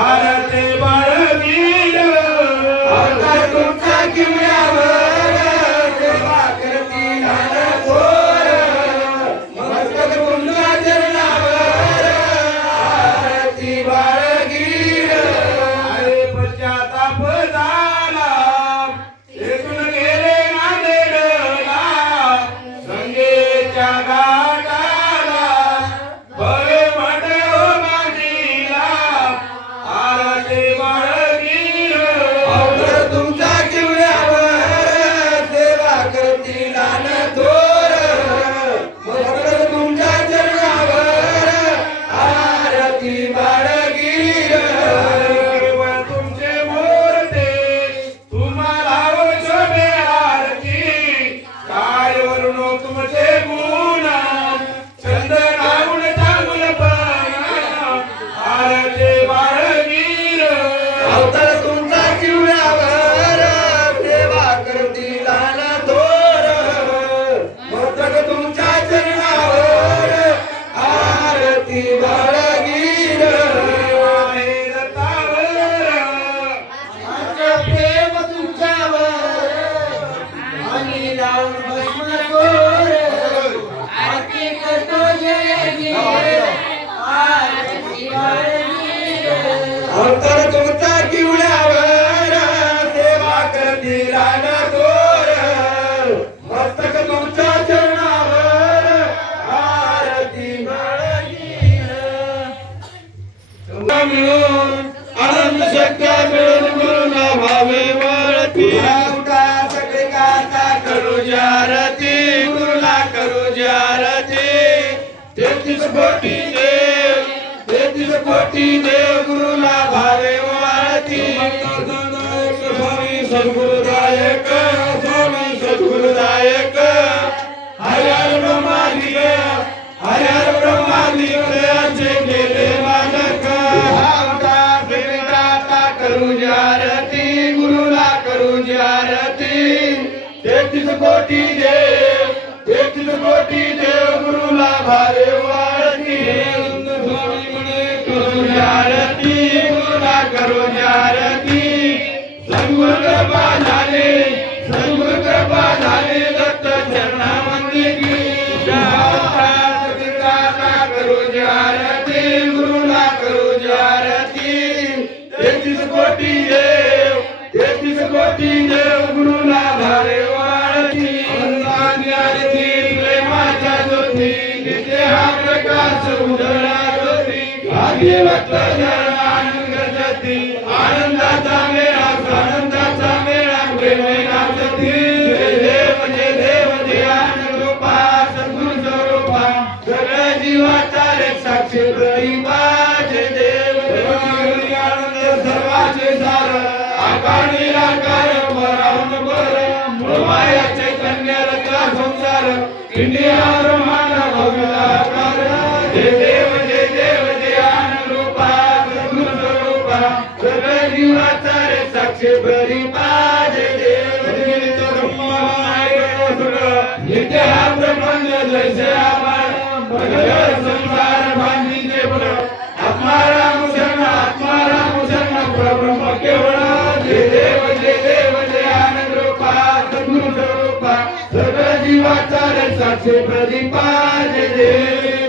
आरते बाळवीर अवतार तुमचा किमयावर सेवा करती लहान थोर मस्तक तुमच्या चरणावर आरती बाळगीर अरे पश्चाताप झाला येथून गेले नांदेडला गंगेच्या घाटाला भवे मठ मांडीला आरते बाळगीर अवतार तुमचा किमयावर सेवा करती लहान थोर मस्तक तुमच्या चरणावर आरती बाळगीर केवळ तुमचे मोरते तुम्हाला शोभे आरती काय वरुण तुमचे गुण छंद लागून चांगुलपणा आरते बाळगीर अवतार तुमचा किमयावर सेवा करती लहान थोर मस्तक तुमच्या चरणावर आरती बाळगीर आहे दत्तावर माझं प्रेम तुमच्यावर आणि लावून भस्म कोर आरती करतो जयगीर आरती बाळगीर अवतार तुमचा किवड्यावर सेवा करती लहान थोर मस्तक तुमच्या चरणावर आरती बाळगीर मिळून आनंद शक्य मिळून गुरुना भावे वळती उठा सगळे गाता करू जारती गुरुला करू जारती 33 कोटी देव गुरुला भावे वळती स्वामी सद्गुरुदायक स्वामी सद्गुरुदायक हर हर ब्रह्मादिक हर हर ब्रह्मादिक दयाचे गेले मालक आवता प्रेमिकाता करू जारती गुरुला करू जारती 33 कोटी देव गुरुला भावे वाळती स्वामी म्हणे करू जारती गुरुला करू जारती सद्गुरु कृपा झाली दत्त चरणावंदी की करू जारती गुरुला करू जारती 33 कोटी देव गुरुला भावे वाळती आरती प्रेमाच्या ज्योती नित्य हा प्रकाश उजळला ज्योती भाग्यवंत आनंद गजती आनंदाचा मेळा प्रेमे नाचती जय देव जय आनंद रूपा सद्गुरु स्वरूपा सगळ्या जीवाचा रे साक्षी प्रतिभा जय देव आनंद सर्वाचे सार आकार निराकार पराऊन बर माया चैतन्य रचा संसार इंडिया ब्रह्मांड भव्याकार जय देव जय आनंद रूपा सद्गुरु स्वरूपा सगळ्या जीवाचा रे साक्षी प्रतिभा जय देव नित्य हा प्रपंच जैसे आभार संसार बांधीचे बळ आत्माराम शरण परब्रह्म केवळ जय देव जय आनंद रूपा सद्गुरु स्वरूपा सर्व जीवाचा रे साक्षी प्रतिभा जय देव